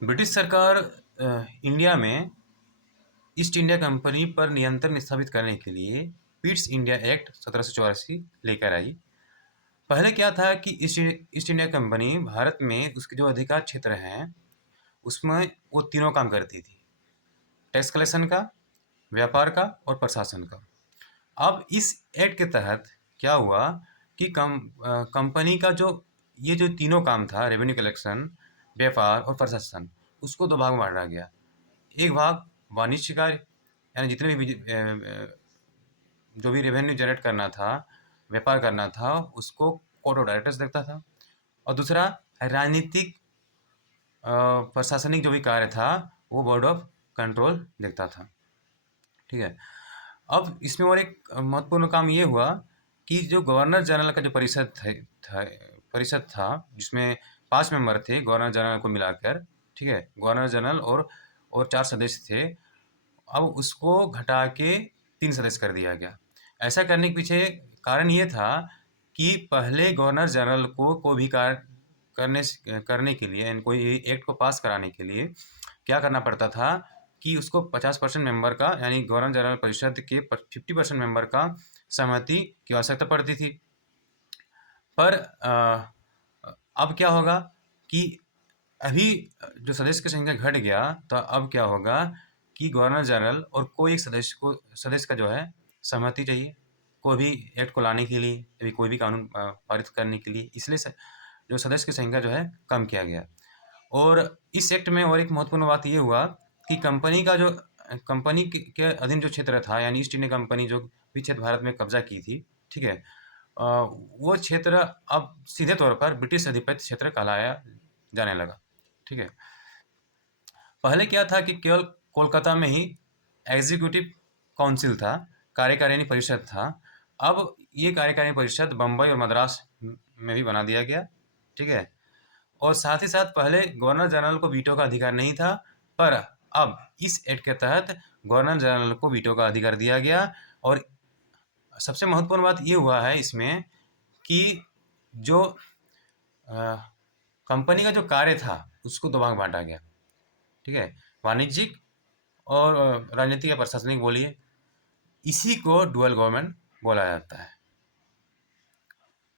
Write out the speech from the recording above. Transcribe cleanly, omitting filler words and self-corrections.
British सरकार India में east India company पर नियंत्रण स्थापित करने के लिए पिट्स इंडिया एक्ट 1784 लेकर आई। पहले क्या था कि ईस्ट इंडिया कंपनी भारत में उसके जो अधिकार क्षेत्र हैं उसमें वो तीनों काम करती थी: टैक्स कलेक्शन का, व्यापार का और प्रशासन का। अब इस एक्ट के तहत क्या हुआ कि कंपनी का जो तीनों काम था, रेवेन्यू कलेक्शन, व्यापार और प्रशासन, उसको दो भाग में बांटा गया। एक भाग वाणिज्य कार्य, यानी जितने भी जो भी रेवेन्यू जनरेट करना था, व्यापार करना था, उसको कोर्ट ऑफ डायरेक्टर्स देखता था। और दूसरा राजनीतिक प्रशासनिक जो भी कार्य था वो बोर्ड ऑफ कंट्रोल देखता था। ठीक है। अब इसमें और एक महत्वपूर्ण काम ये हुआ कि जो गवर्नर जनरल का जो परिषद था जिसमें 5 मेंबर थे गवर्नर जनरल को मिलाकर। ठीक है। गवर्नर जनरल और 4 सदस्य थे। अब उसको घटा के 3 सदस्य कर दिया गया। ऐसा करने के पीछे कारण ये था कि पहले गवर्नर जनरल को भी कार्य करने के लिए, कोई एक्ट को पास कराने के लिए क्या करना पड़ता था कि उसको 50% मेंबर का, यानी गवर्नर जनरल परिषद के 50% मेंबर का सहमति की आवश्यकता पड़ती थी। पर अब क्या होगा कि अभी जो सदस्य की संख्या घट गया, तो अब क्या होगा कि गवर्नर जनरल और कोई एक सदस्य का जो है सहमति चाहिए कोई भी एक्ट को लाने के लिए, अभी कोई भी कानून पारित करने के लिए। इसलिए जो सदस्य की संख्या जो है कम किया गया। और इस एक्ट में और एक महत्वपूर्ण बात ये हुआ कि कंपनी के अधीन जो क्षेत्र था, यानी ईस्ट इंडिया कंपनी जो भी क्षेत्र भारत में कब्जा की थी, ठीक है, वो क्षेत्र अब सीधे तौर पर ब्रिटिश अधिपत्य क्षेत्र कहलाया जाने लगा। ठीक है। पहले क्या था कि केवल कोलकाता में ही एग्जीक्यूटिव काउंसिल था, कार्यकारिणी परिषद था। अब ये कार्यकारिणी परिषद बम्बई और मद्रास में भी बना दिया गया। ठीक है। और साथ ही साथ पहले गवर्नर जनरल को वीटो का अधिकार नहीं था, पर अब इस एक्ट के तहत गवर्नर जनरल को वीटो का अधिकार दिया गया। और सबसे महत्वपूर्ण बात ये हुआ है इसमें कि जो कंपनी का जो कार्य था उसको दो भाग बांटा गया। ठीक है। वाणिज्यिक और राजनीतिक या प्रशासनिक बोलिए, इसी को डुअल गवर्नमेंट बोला जाता है।